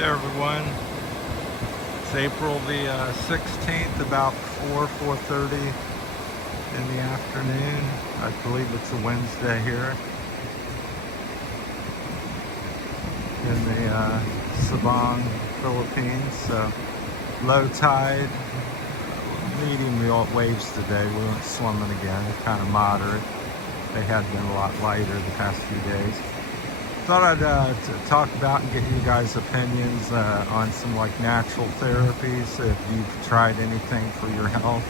Hey everyone, it's April the 16th, about 4:30 in the afternoon. I believe it's a Wednesday here in the Sabang, Philippines. So low tide, medium waves today. We went swimming again, kind of moderate. They had been a lot lighter the past few days. Thought I'd talk about and get you guys' opinions on some like natural therapies. If you've tried anything for your health,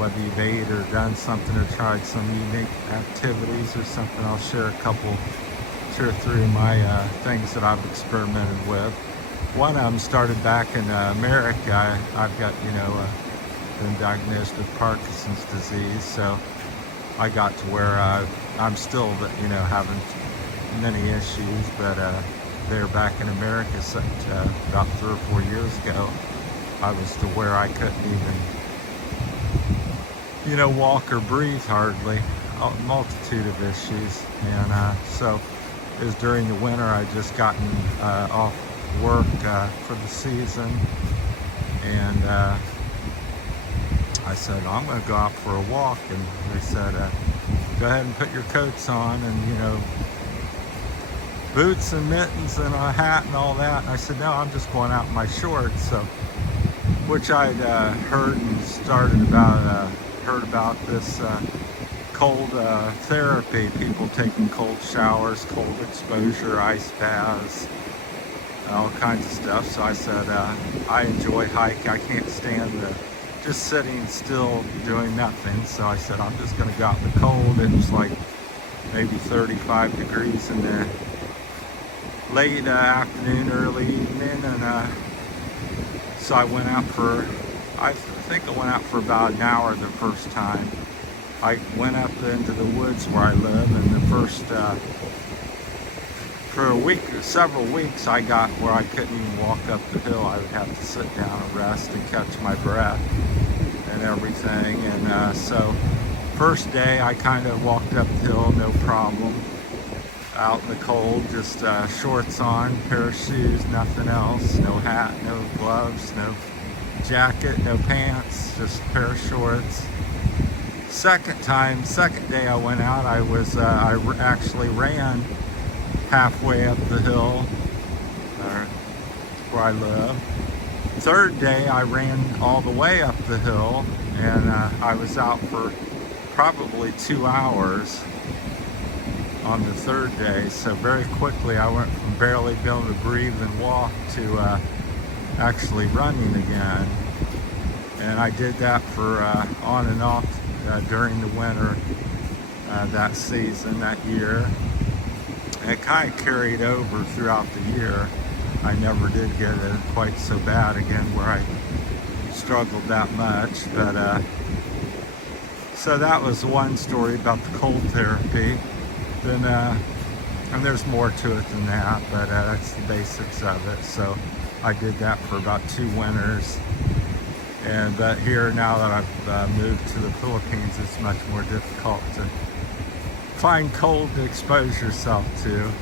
whether you've ate or done something or tried some unique activities or something, I'll share two or three of my things that I've experimented with. One of them started back in America. I've got, been diagnosed with Parkinson's disease, so I got to where I'm still, having many issues, but there back in America, about 3 or 4 years ago, I was to where I couldn't even, walk or breathe hardly. A multitude of issues, and so it was during the winter. I just gotten off work for the season, and I said, I'm going to go out for a walk, and they said, go ahead and put your coats on, and boots and mittens and a hat and all that. And I said, no, I'm just going out in my shorts. So, which I'd heard about this cold therapy, people taking cold showers, cold exposure, ice baths, all kinds of stuff. So I said, I enjoy hiking. I can't stand just sitting still doing nothing. So I said, I'm just going to go out in the cold. It was like maybe 35 degrees in the late afternoon, early evening, and so I went out I think I went out for about an hour the first time. I went up into the woods where I live, and the first, for several weeks, I got where I couldn't even walk up the hill. I would have to sit down and rest and catch my breath and everything, and so first day I kind of walked up the hill, no problem. Out in the cold, just shorts on, pair of shoes, nothing else, no hat, no gloves, no jacket, no pants, just a pair of shorts. Second day I went out, I actually ran halfway up the hill where I live. Third day I ran all the way up the hill, and I was out for probably 2 hours on the third day. So very quickly I went from barely being able to breathe and walk to actually running again. And I did that for on and off during the winter that season, that year. And it kind of carried over throughout the year. I never did get it quite so bad again where I struggled that much, but so that was one story about the cold therapy. Then, and there's more to it than that, but that's the basics of it. So I did that for about 2 winters. But here, now that I've moved to the Philippines, it's much more difficult to find cold to expose yourself to.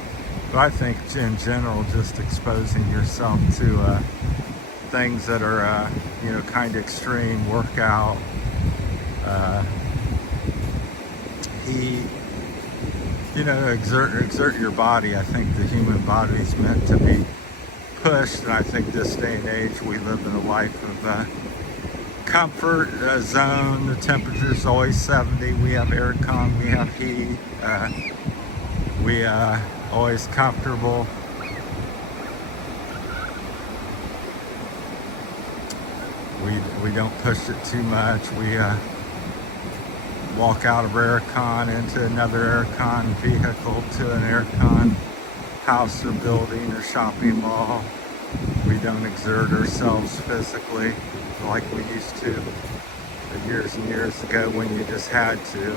But I think in general, just exposing yourself to things that are, kind of extreme, workout, heat, exert your body. I think the human body is meant to be pushed, and I think this day and age we live in a life of comfort zone. The temperature's always 70. We have aircon, we have heat. We always comfortable. We don't push it too much. We walk out of aircon into another aircon vehicle to an aircon house or building or shopping mall. We don't exert ourselves physically like we used to years and years ago when you just had to.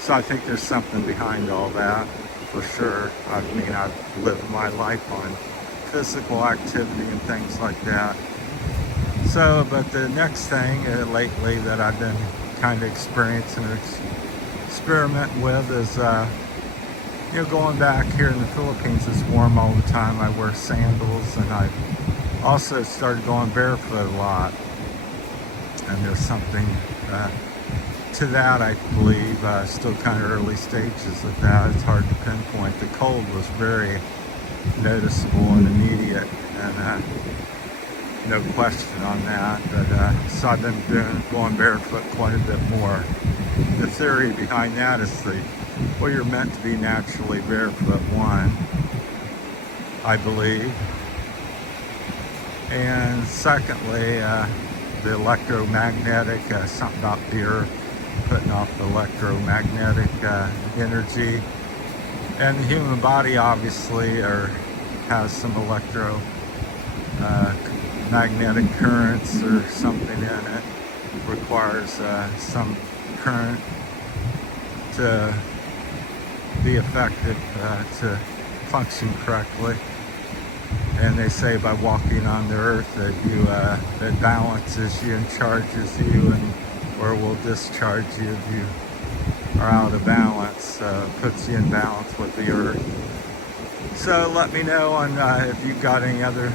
So I think there's something behind all that for sure. I mean, I've lived my life on physical activity and things like that. So, but the next thing lately that I've been kind of experiencing or experimenting with is you know, going back here in the Philippines, it's warm all the time. I wear sandals, and I also started going barefoot a lot. And there's something to that, I believe. Still kind of early stages of that. It's hard to pinpoint. The cold was very noticeable and immediate, and no question on that. But so I've been going barefoot quite a bit more. The theory behind that is well, you're meant to be naturally barefoot, one, I believe. And secondly, the electromagnetic, something about the earth putting off the electromagnetic energy. And the human body obviously has some magnetic currents or something in it. Requires some current to be effective, to function correctly. And they say by walking on the earth that that balances you and charges you, or will discharge you if you are out of balance, puts you in balance with the earth. So let me know on if you've got any other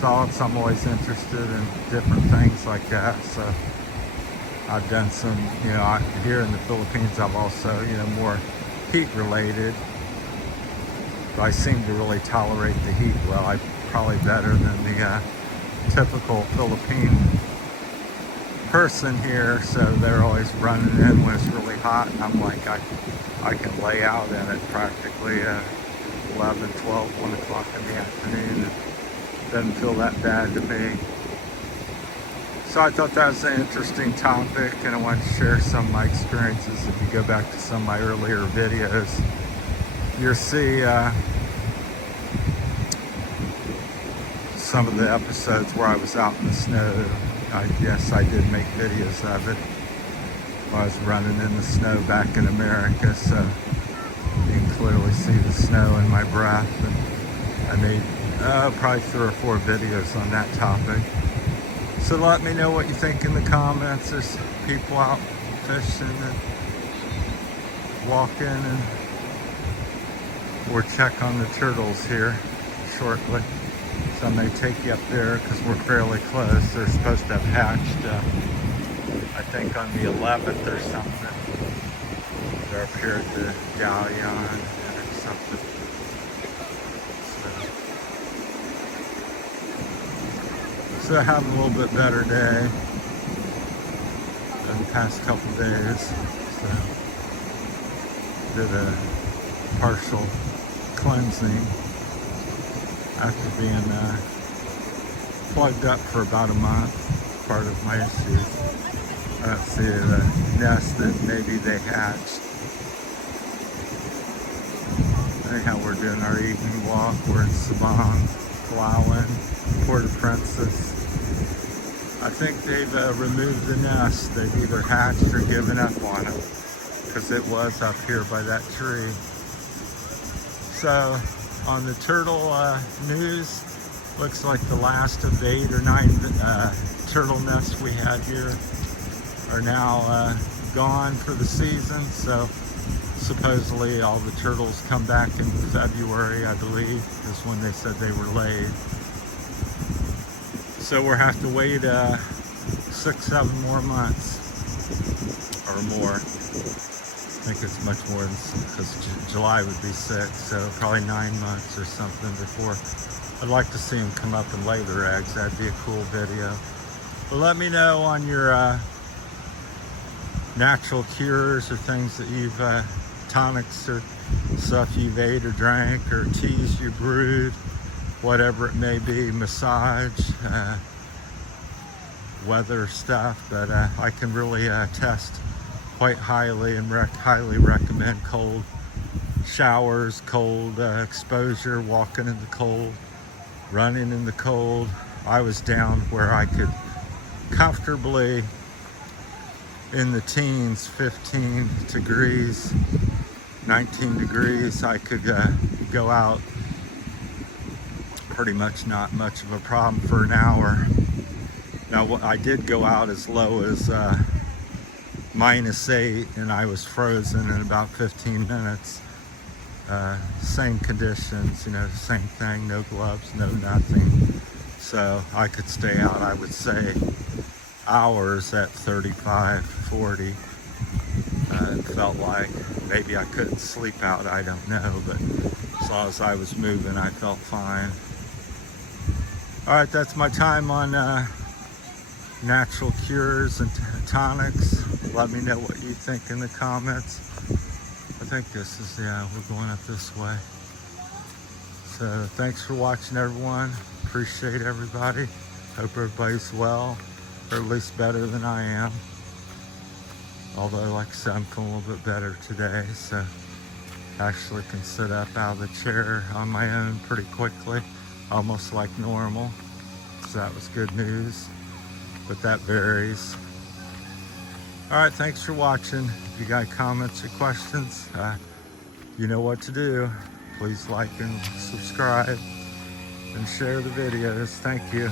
thoughts. I'm always interested in different things like that. So I've done some, you know, here in the Philippines, I've also, you know, more heat related. I seem to really tolerate the heat well. I'm probably better than the typical Philippine person here. So they're always running in when it's really hot, and I'm like, I can lay out in it practically 11, 12, 1 o'clock in the afternoon. It doesn't feel that bad to me. So I thought that was an interesting topic, and I wanted to share some of my experiences. If you go back to some of my earlier videos, you'll see some of the episodes where I was out in the snow. I guess I did make videos of it. I was running in the snow back in America, so you can clearly see the snow in my breath. And I made probably 3 or 4 videos on that topic. So let me know what you think in the comments. There's people out fishing and walking, and we'll check on the turtles here shortly. So I may take you up there because we're fairly close. They're supposed to have hatched, I think on the 11th or something. They're up here at the galleon or something. So having a little bit better day than the past couple days. So did a partial cleansing after being plugged up for about a month. Part of my issues. Let's see the nest that maybe they hatched. Anyhow, we're doing our evening walk. We're in Sabang, Palawan, Port-au-Prince. I think they've removed the nest. They've either hatched or given up on it, because it was up here by that tree. So on the turtle news, looks like the last of the 8 or 9 turtle nests we had here are now gone for the season. So supposedly all the turtles come back in February, I believe, is when they said they were laid. So we'll have to wait 6-7 more months or more. I think it's much more than, because July would be 6, so probably 9 months or something before. I'd like to see them come up and lay their eggs. That'd be a cool video. But let me know on your natural cures or things that you've, tonics or stuff you've ate or drank, or teas you brewed, whatever it may be, massage, weather stuff. But I can really test quite highly and highly recommend cold showers, cold exposure, walking in the cold, running in the cold. I was down where I could comfortably, in the teens, 15 degrees, 19 degrees, I could go out pretty much not much of a problem for an hour. Now I did go out as low as -8, and I was frozen in about 15 minutes. Same conditions, you know, same thing, no gloves, no nothing. So I could stay out, I would say, hours at 35, 40. It felt like maybe I couldn't sleep out, I don't know, but as long as I was moving, I felt fine. All right, that's my time on natural cures and tonics. Let me know what you think in the comments. I think this is, yeah, we're going up this way. So thanks for watching, everyone. Appreciate everybody. Hope everybody's well, or at least better than I am. Although, like I said, I'm feeling a little bit better today, so actually can sit up out of the chair on my own pretty quickly, almost like normal. So that was good news, but that varies. All right, thanks for watching. If you got comments or questions, you know what to do. Please like and subscribe and share the videos. Thank you.